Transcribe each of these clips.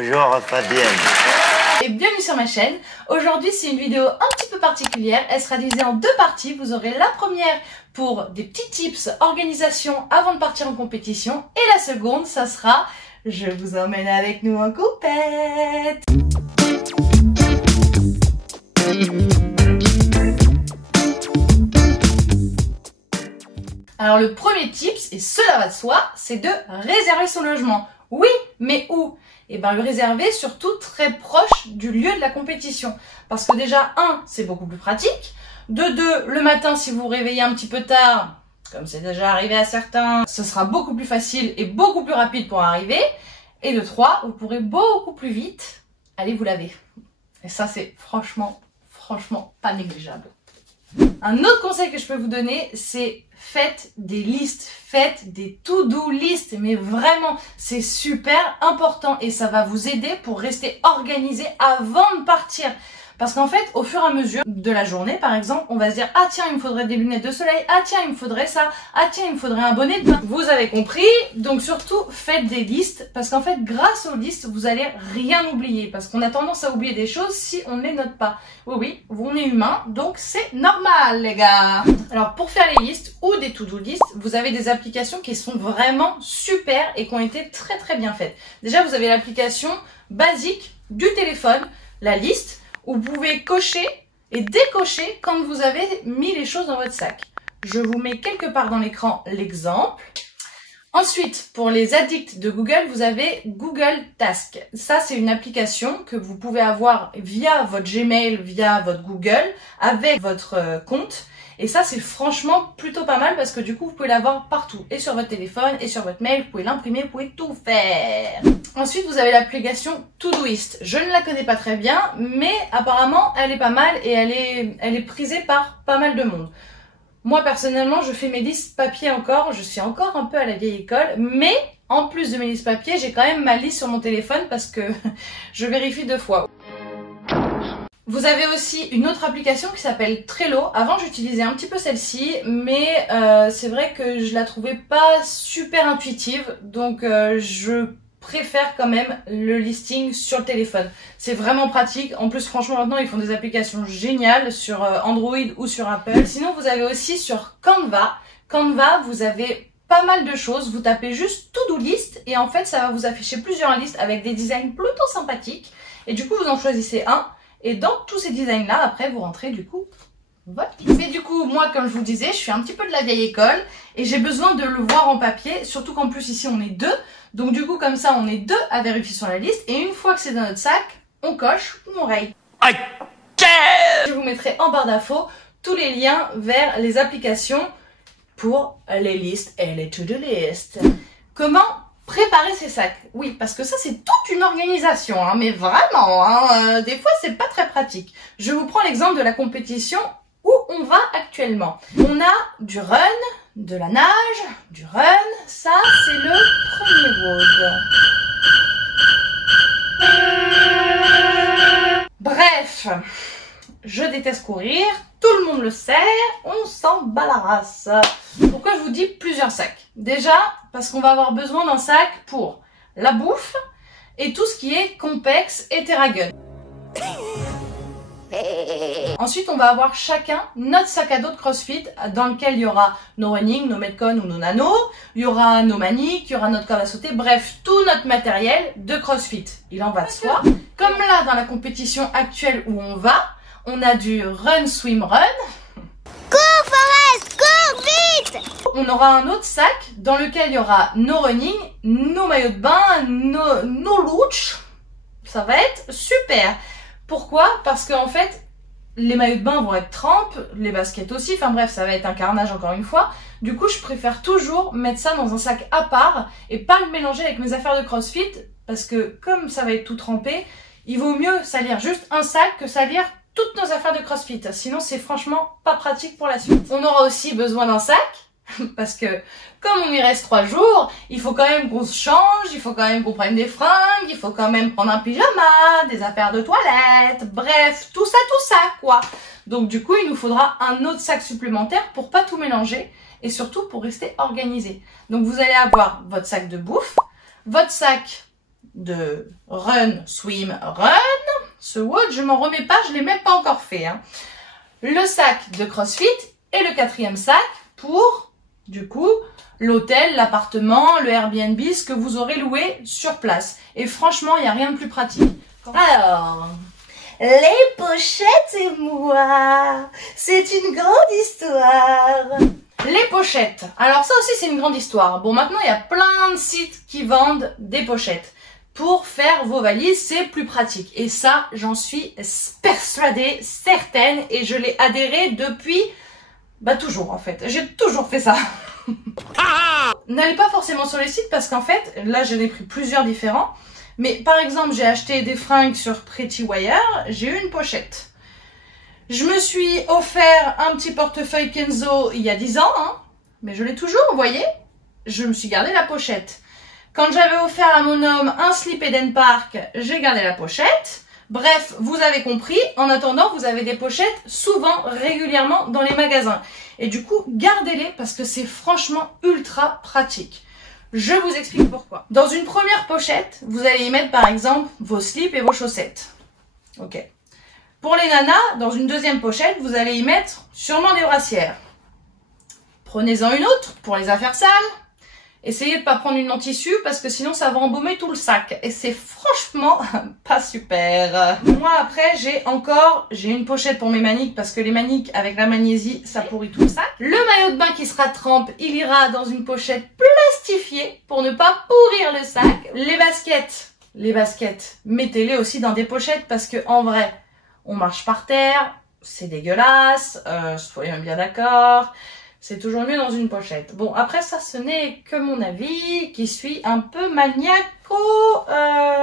Bonjour Fabienne. Et bienvenue sur ma chaîne. Aujourd'hui c'est une vidéo un petit peu particulière. Elle sera divisée en deux parties. Vous aurez la première pour des petits tips organisation avant de partir en compétition. Et la seconde, ça sera je vous emmène avec nous en compète. Alors le premier tips, et cela va de soi, c'est de réserver son logement. Oui, mais où? Et bien le réserver surtout très proche du lieu de la compétition. Parce que déjà, c'est beaucoup plus pratique. De deux, le matin, si vous vous réveillez un petit peu tard, comme c'est déjà arrivé à certains, ce sera beaucoup plus facile et beaucoup plus rapide pour arriver. Et de trois, vous pourrez beaucoup plus vite aller vous laver. Et ça, c'est franchement pas négligeable. Un autre conseil que je peux vous donner, c'est faites des listes, faites des to-do list, mais vraiment, c'est super important et ça va vous aider pour rester organisé avant de partir. Parce qu'en fait, au fur et à mesure de la journée, par exemple, on va se dire « Ah tiens, il me faudrait des lunettes de soleil, ah tiens, il me faudrait ça, ah tiens, il me faudrait un bonnet de bain. » Vous avez compris, donc surtout, faites des listes, parce qu'en fait, grâce aux listes, vous allez rien oublier, parce qu'on a tendance à oublier des choses si on ne les note pas. Oui, on est humain, donc c'est normal, les gars. Alors, pour faire les listes ou des to-do list, vous avez des applications qui sont vraiment super et qui ont été très bien faites. Déjà, vous avez l'application basique du téléphone, la liste, où vous pouvez cocher et décocher quand vous avez mis les choses dans votre sac. Je vous mets quelque part dans l'écran l'exemple. Ensuite, pour les addicts de Google, vous avez Google Tasks. Ça, c'est une application que vous pouvez avoir via votre Gmail, via votre Google, avec votre compte. Et ça, c'est franchement plutôt pas mal parce que du coup, vous pouvez l'avoir partout. Et sur votre téléphone, et sur votre mail, vous pouvez l'imprimer, vous pouvez tout faire. Ensuite, vous avez l'application Todoist. Je ne la connais pas très bien, mais apparemment, elle est pas mal et elle est prisée par pas mal de monde. Moi, personnellement, je fais mes listes papier encore. Je suis encore un peu à la vieille école, mais en plus de mes listes papier, j'ai quand même ma liste sur mon téléphone parce que je vérifie 2 fois. Vous avez aussi une autre application qui s'appelle Trello. Avant, j'utilisais un petit peu celle-ci, mais c'est vrai que je la trouvais pas super intuitive. Donc, je préfère quand même le listing sur le téléphone. C'est vraiment pratique. En plus, franchement, maintenant, ils font des applications géniales sur Android ou sur Apple. Sinon, vous avez aussi sur Canva. Canva, vous avez pas mal de choses. Vous tapez juste To-Do List et en fait, ça va vous afficher plusieurs listes avec des designs plutôt sympathiques. Et du coup, vous en choisissez un. Et dans tous ces designs-là, après, vous rentrez du coup votre liste. Mais du coup, moi, comme je vous disais, je suis un petit peu de la vieille école et j'ai besoin de le voir en papier, surtout qu'en plus, ici, on est 2. Donc du coup, comme ça, on est 2 à vérifier sur la liste et une fois que c'est dans notre sac, on coche ou on raye. Je vous mettrai en barre d'infos tous les liens vers les applications pour les listes et les to-do list. Comment préparer ses sacs? Oui, parce que ça, c'est toute une organisation, hein, mais vraiment, des fois, c'est pas très pratique. Je vous prends l'exemple de la compétition où on va actuellement. On a du run, de la nage, du run, ça, c'est le premier road. Bref, je déteste courir, tout le monde le sait, on s'en bat la race. Pourquoi je vous dis plusieurs sacs? Déjà, parce qu'on va avoir besoin d'un sac pour la bouffe et tout ce qui est complexe et Terragun. Ensuite, on va avoir chacun notre sac à dos de CrossFit dans lequel il y aura nos running, nos metcon ou nos nano, il y aura nos maniques, il y aura notre corde à sauter, bref, tout notre matériel de CrossFit. Il en va de soi. Comme là, dans la compétition actuelle où on va, on a du run, swim, run. Cours, Forest, cours, vite! On aura un autre sac dans lequel il y aura nos running, nos maillots de bain, nos louches. Ça va être super. Pourquoi? Parce qu'en fait, les maillots de bain vont être trempes, les baskets aussi, enfin bref, ça va être un carnage encore une fois. Du coup, je préfère toujours mettre ça dans un sac à part et pas le mélanger avec mes affaires de CrossFit parce que comme ça va être tout trempé, il vaut mieux salir juste un sac que salir toutes nos affaires de CrossFit. Sinon, c'est franchement pas pratique pour la suite. On aura aussi besoin d'un sac parce que comme on y reste 3 jours, il faut quand même qu'on se change, il faut quand même qu'on prenne des fringues, il faut quand même prendre un pyjama, des affaires de toilette, bref, tout ça, quoi. Donc du coup, il nous faudra un autre sac supplémentaire pour pas tout mélanger et surtout pour rester organisé. Donc vous allez avoir votre sac de bouffe, votre sac de run, swim, run. Ce WOD, je m'en remets pas, je l'ai même pas encore fait. Hein. Le sac de CrossFit et le 4e sac pour, du coup, l'hôtel, l'appartement, le Airbnb, ce que vous aurez loué sur place. Et franchement, il n'y a rien de plus pratique. Alors, les pochettes et moi, c'est une grande histoire. Les pochettes. Alors ça aussi, c'est une grande histoire. Bon, maintenant, il y a plein de sites qui vendent des pochettes. Pour faire vos valises, c'est plus pratique. Et ça, j'en suis persuadée, certaine, et je l'ai adhéré depuis, toujours en fait. J'ai toujours fait ça. N'allez pas forcément sur les sites parce qu'en fait, là, j'en ai pris plusieurs différents. Mais par exemple, j'ai acheté des fringues sur Pretty Wire, j'ai eu une pochette. Je me suis offert un petit portefeuille Kenzo il y a 10 ans, hein, mais je l'ai toujours, vous voyez. Je me suis gardé la pochette. Quand j'avais offert à mon homme un slip Eden Park, j'ai gardé la pochette. Bref, vous avez compris. En attendant, vous avez des pochettes souvent, régulièrement dans les magasins. Et du coup, gardez-les parce que c'est franchement ultra pratique. Je vous explique pourquoi. Dans une première pochette, vous allez y mettre par exemple vos slips et vos chaussettes. Ok. Pour les nanas, dans une deuxième pochette, vous allez y mettre sûrement des brassières. Prenez-en une autre pour les affaires sales. Essayez de ne pas prendre une en tissu parce que sinon ça va embaumer tout le sac. Et c'est franchement pas super. Moi après j'ai une pochette pour mes maniques parce que les maniques avec la magnésie ça pourrit tout le sac. Le maillot de bain qui sera trempe, il ira dans une pochette plastifiée pour ne pas pourrir le sac. Les baskets, mettez-les aussi dans des pochettes parce que en vrai, on marche par terre, c'est dégueulasse, soyons bien d'accord. C'est toujours mieux dans une pochette. Bon, après ça, ce n'est que mon avis, qui suis un peu maniaco,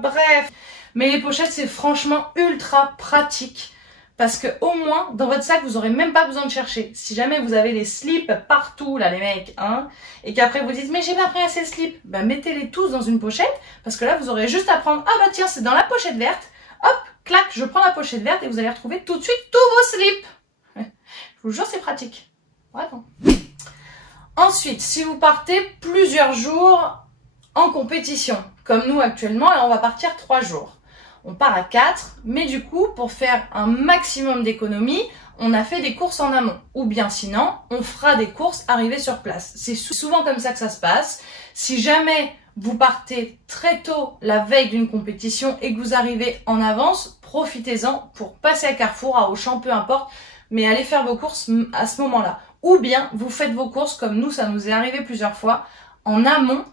bref. Mais les pochettes, c'est franchement ultra pratique. Parce que au moins, dans votre sac, vous aurez même pas besoin de chercher. Si jamais vous avez les slips partout, là, les mecs, hein, et qu'après vous dites, mais j'ai pas pris assez de slips, ben mettez-les tous dans une pochette, parce que là, vous aurez juste à prendre, ah bah tiens, c'est dans la pochette verte, hop, clac, je prends la pochette verte, et vous allez retrouver tout de suite tous vos slips. Je vous jure, c'est pratique. Vraiment. Ensuite, si vous partez plusieurs jours en compétition, comme nous actuellement, alors on va partir 3 jours. On part à 4, mais du coup, pour faire un maximum d'économies, on a fait des courses en amont. Ou bien sinon, on fera des courses arrivées sur place. C'est souvent comme ça que ça se passe. Si jamais vous partez très tôt la veille d'une compétition et que vous arrivez en avance, profitez-en pour passer à Carrefour, à Auchan, peu importe, mais allez faire vos courses à ce moment-là. Ou bien, vous faites vos courses, comme nous, ça nous est arrivé plusieurs fois, en amont,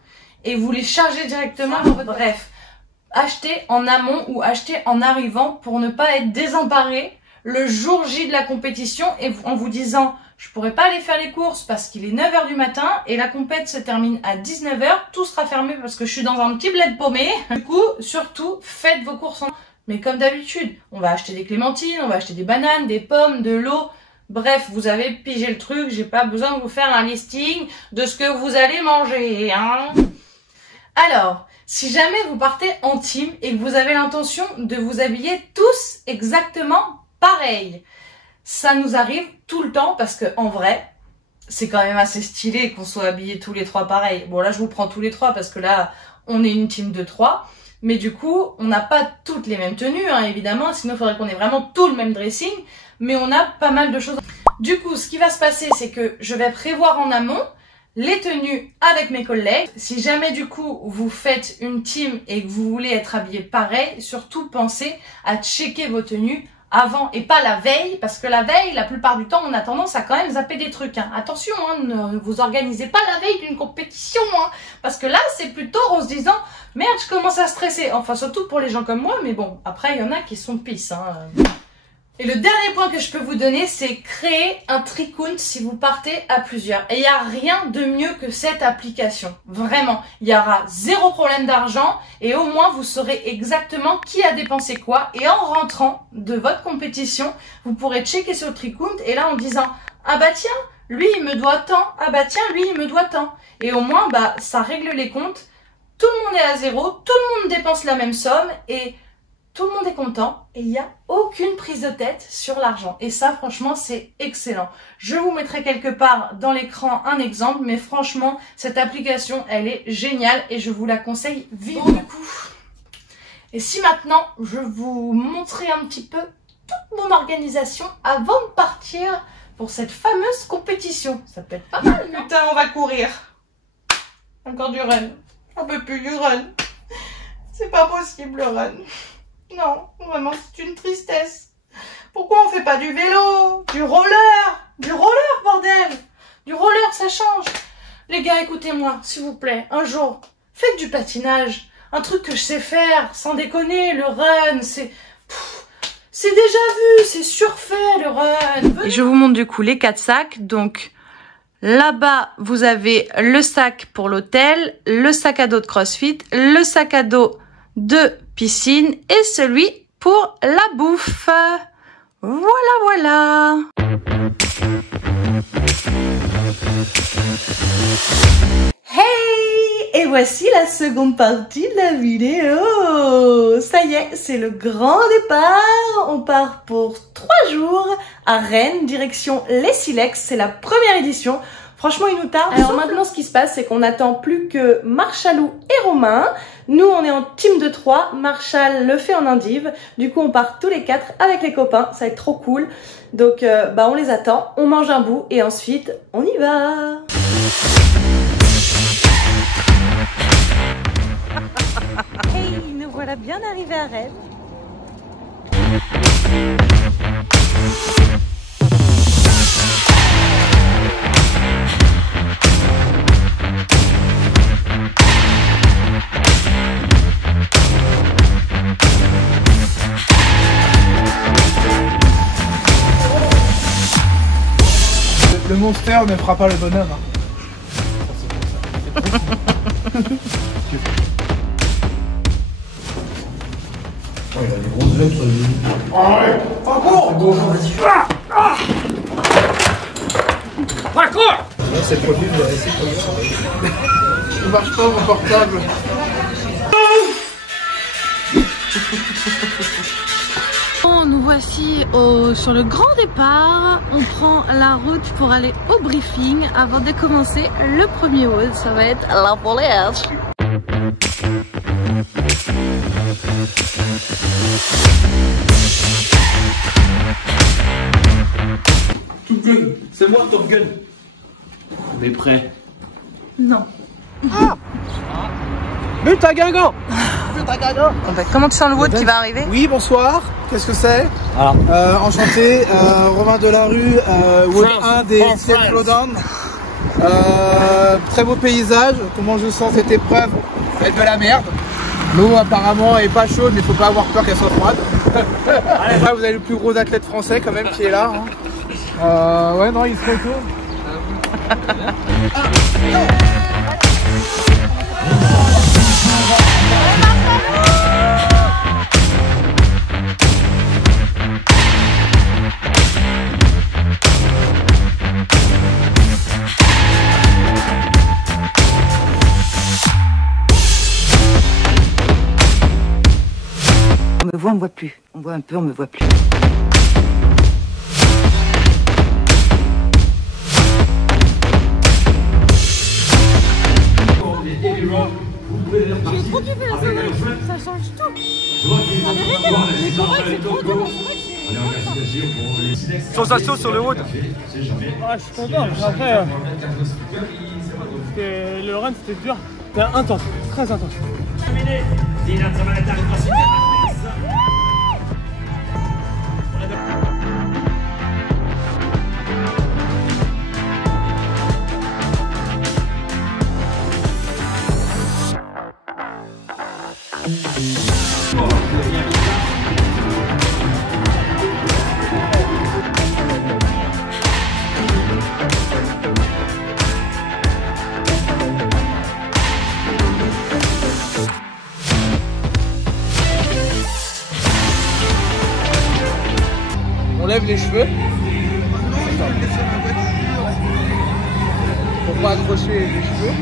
et vous les chargez directement dans votre... Bref, achetez en amont ou achetez en arrivant pour ne pas être désemparé le jour J de la compétition et en vous disant « je pourrais pas aller faire les courses parce qu'il est 9 h du matin et la compète se termine à 19 h, tout sera fermé parce que je suis dans un petit bled paumé. » Du coup, surtout, faites vos courses en... Mais comme d'habitude, on va acheter des clémentines, on va acheter des bananes, des pommes, de l'eau... Bref, vous avez pigé le truc, j'ai pas besoin de vous faire un listing de ce que vous allez manger, hein. Alors, si jamais vous partez en team et que vous avez l'intention de vous habiller tous exactement pareil, ça nous arrive tout le temps parce que en vrai, c'est quand même assez stylé qu'on soit habillés tous les 3 pareil. Bon là, je vous prends tous les 3 parce que là, on est une team de 3. Mais du coup, on n'a pas toutes les mêmes tenues, hein, évidemment, sinon il faudrait qu'on ait vraiment tout le même dressing, mais on a pas mal de choses. Du coup, ce qui va se passer, c'est que je vais prévoir en amont les tenues avec mes collègues. Si jamais du coup, vous faites une team et que vous voulez être habillés pareil, surtout pensez à checker vos tenues avant et pas la veille, parce que la veille, la plupart du temps, on a tendance à quand même zapper des trucs. Hein. Attention, hein, ne vous organisez pas la veille d'une compétition, hein, parce que là, c'est plutôt en se disant « Merde, je commence à stresser ». Enfin, surtout pour les gens comme moi, mais bon, après, il y en a qui sont pisses. Hein. Et le dernier point que je peux vous donner, c'est créer un tricount si vous partez à plusieurs. Et il n'y a rien de mieux que cette application. Vraiment, il y aura 0 problème d'argent et au moins vous saurez exactement qui a dépensé quoi. Et en rentrant de votre compétition, vous pourrez checker sur le tricount et là en disant « Ah bah tiens, lui il me doit tant, ah bah tiens, lui il me doit tant ». Et au moins, bah ça règle les comptes, tout le monde est à 0, tout le monde dépense la même somme et... tout le monde est content et il n'y a aucune prise de tête sur l'argent. Et ça, franchement, c'est excellent. Je vous mettrai quelque part dans l'écran un exemple, mais franchement, cette application, elle est géniale et je vous la conseille vivement. Bon, du coup, Et si maintenant, je vous montrais un petit peu toute mon organisation avant de partir pour cette fameuse compétition. Ça peut être pas mal. Putain, on va courir. Encore du run. J'en peux plus du run. C'est pas possible le run. Non, vraiment, c'est une tristesse. Pourquoi on fait pas du vélo, du roller? Du roller, bordel! Du roller, ça change. Les gars, écoutez-moi, s'il vous plaît, un jour, faites du patinage. Un truc que je sais faire, sans déconner, le run, c'est déjà vu, c'est surfait, le run. Et je vous montre du coup les 4 sacs. Donc, là-bas, vous avez le sac pour l'hôtel, le sac à dos de CrossFit, le sac à dos de piscine et celui pour la bouffe. Voilà, voilà. Hey! Et voici la seconde partie de la vidéo. Ça y est, c'est le grand départ. On part pour 3 jours à Rennes, direction les Silex. C'est la première édition. Franchement, il nous tarde. Alors maintenant, ce qui se passe, c'est qu'on n'attend plus que Marchalou et Romain. Nous, on est en team de 3. Marshall le fait en indive. Du coup, on part tous les 4 avec les copains. Ça va être trop cool. Donc, on les attend. On mange un bout et ensuite, on y va. Hey, nous voilà bien arrivés à Rennes. Le monster ne fera pas le bonhomme. Hein. Oh, il a des grosses veines sur le dos. Arrête! Parcours! Parcours! C'est le produit, vous avez essayé de ça. Ne marche pas mon portable. Nous voici sur le grand départ. On prend la route pour aller au briefing avant de commencer le premier WOD. Ça va être la police. Top Gun, c'est moi Top Gun. On est prêt. Non. But à Guingamp! Comment tu sens le WOD qui va arriver? Oui, bonsoir. Qu'est-ce que c'est? Enchanté, Romain Delarue, WOD 1 des Ciel Flowdown. Très beau paysage. Comment je sens cette épreuve? Ça va être de la merde. L'eau apparemment est pas chaude, mais faut pas avoir peur qu'elle soit froide. Après, vous avez le plus gros athlète français quand même qui est là. Hein. Ouais, non, il se retourne. On me voit, on me voit plus. On voit un peu, on me voit plus. J'ai trop kiffé la soirée, ça change tout. La vérité, les combats c'est trop dur, Sensation sur le WOD. Ah, je suis content. Après, le run c'était dur. C'était intense, très intense. On lève les cheveux. Pour pas accrocher les cheveux.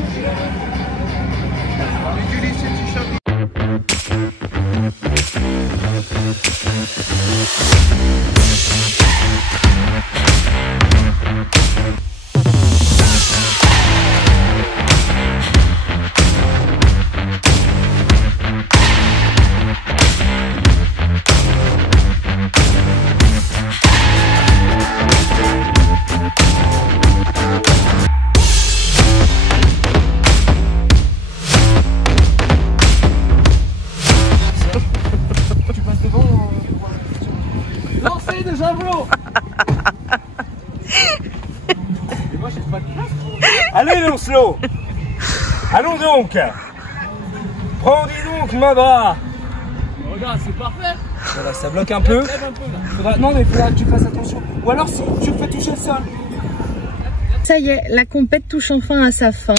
Allez, Lancelot. Allons donc. Prends donc ma bras. Regarde, c'est parfait. Voilà, ça bloque un peu. Non, mais faudra que tu fasses attention. Ou alors si tu le fais toucher le sol. Ça y est, la compète touche enfin à sa fin.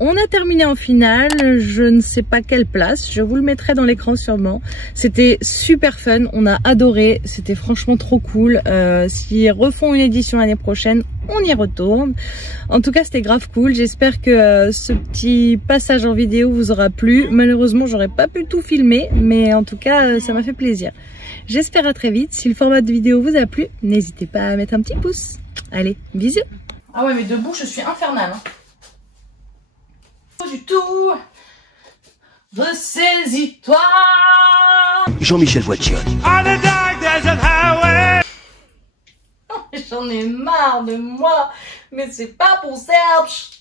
On a terminé en finale, je ne sais pas quelle place, je vous le mettrai dans l'écran sûrement. C'était super fun, on a adoré, c'était franchement trop cool. S'ils refont une édition l'année prochaine, on y retourne. En tout cas, c'était grave cool. J'espère que ce petit passage en vidéo vous aura plu. Malheureusement, j'aurais pas pu tout filmer, mais en tout cas, ça m'a fait plaisir. J'espère à très vite. Si le format de vidéo vous a plu, n'hésitez pas à mettre un petit pouce. Allez, bisous. Ah ouais, mais debout, je suis infernale. Hein. Pas du tout. Ressaisis-toi. Jean-Michel Voiture. J'en ai marre de moi. Mais c'est pas pour Serge.